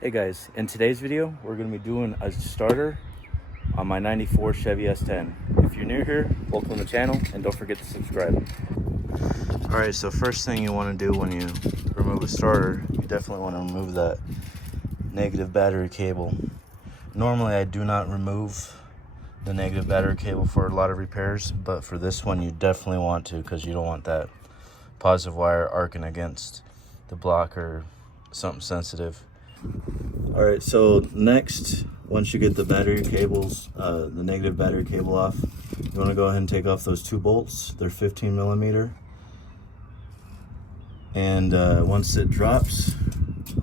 Hey guys, in today's video, we're going to be doing a starter on my 94 Chevy S10. If you're new here, welcome to the channel and don't forget to subscribe. Alright, so first thing you want to do when you remove a starter, you definitely want to remove that negative battery cable. Normally I do not remove the negative battery cable for a lot of repairs, but for this one you definitely want to, because you don't want that positive wire arcing against the block or something sensitive. All right, so next, once you get the battery cables, the negative battery cable off, you want to go ahead and take off those two bolts. They're 15 millimeter. And once it drops,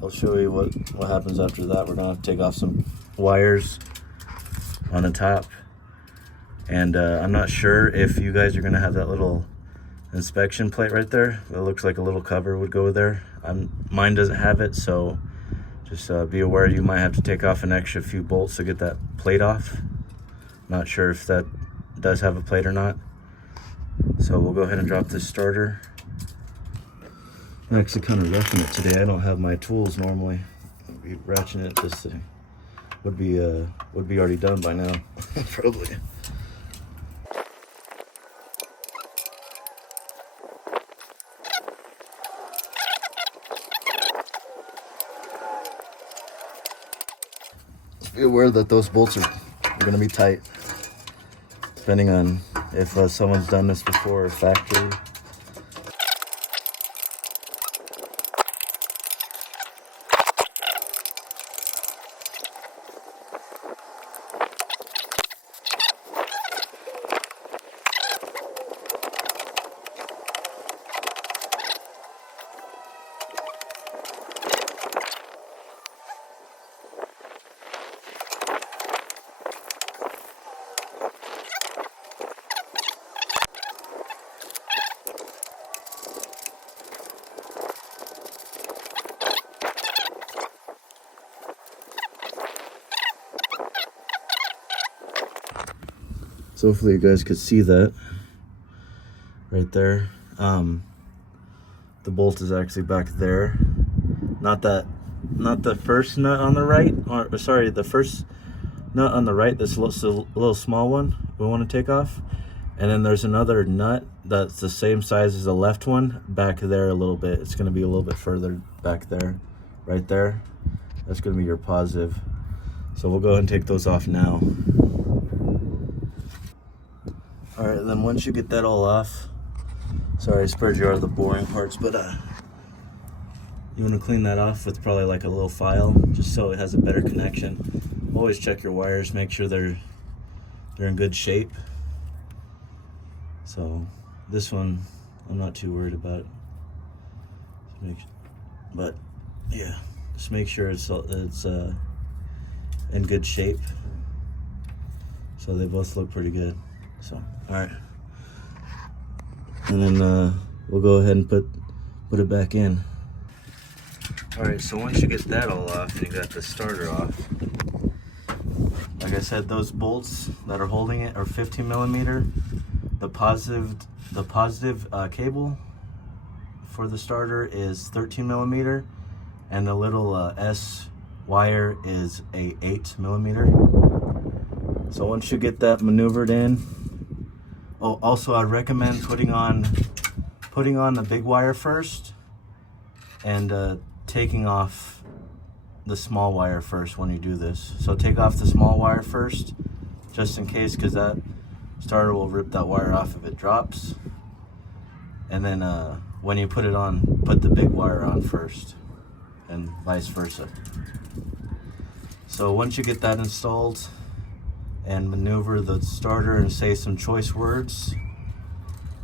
I'll show you what happens after that. We're gonna have to take off some wires on the top. And I'm not sure if you guys are gonna have that little inspection plate right there. It looks like a little cover would go there. Mine doesn't have it, so just be aware you might have to take off an extra few bolts to get that plate off. Not sure if that does have a plate or not. So we'll go ahead and drop this starter. I'm actually kind of roughing it today. I don't have my tools normally. I'll be ratcheting it. This would be already done by now, probably. Be aware that those bolts are going to be tight, depending on if someone's done this before, factory. So hopefully you guys could see that right there. The bolt is actually back there. Not the first nut on the right, or sorry, the first nut on the right, this little small one we want to take off. And then there's another nut that's the same size as the left one back there a little bit. It's going to be a little bit further back there, right there. That's going to be your positive. So we'll go ahead and take those off now. All right, then once you get that all off, sorry I spared you all the boring parts, but you want to clean that off with probably like a little file, just so it has a better connection. Always check your wires, make sure they're in good shape. So this one, I'm not too worried about. But yeah, just make sure it's in good shape. So they both look pretty good. So, all right, and then we'll go ahead and put it back in. All right, so once you get that all off and you got the starter off, like I said, those bolts that are holding it are 15 millimeter. The positive cable for the starter is 13 millimeter, and the little S wire is a 8 millimeter. So once you get that maneuvered in, oh, also I recommend putting on the big wire first, and taking off the small wire first when you do this. So take off the small wire first, just in case, because that starter will rip that wire off if it drops. And then when you put it on, put the big wire on first, and vice versa. So once you get that installed and maneuver the starter and say some choice words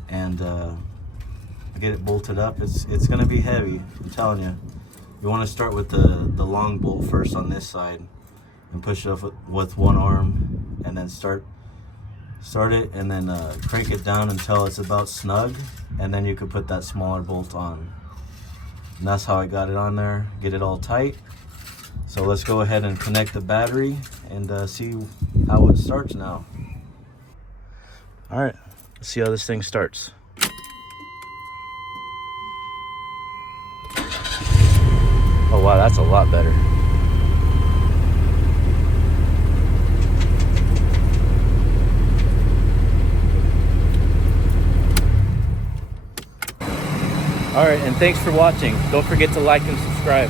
and get it bolted up, it's gonna be heavy, I'm telling you. You want to start with the long bolt first on this side and push it up with one arm, and then start it, and then crank it down until it's about snug, and then you can put that smaller bolt on. And that's how I got it on there, get it all tight. So let's go ahead and connect the battery and see how it starts now. All right, let's see how this thing starts. Oh wow, that's a lot better. All right, and thanks for watching. Don't forget to like and subscribe.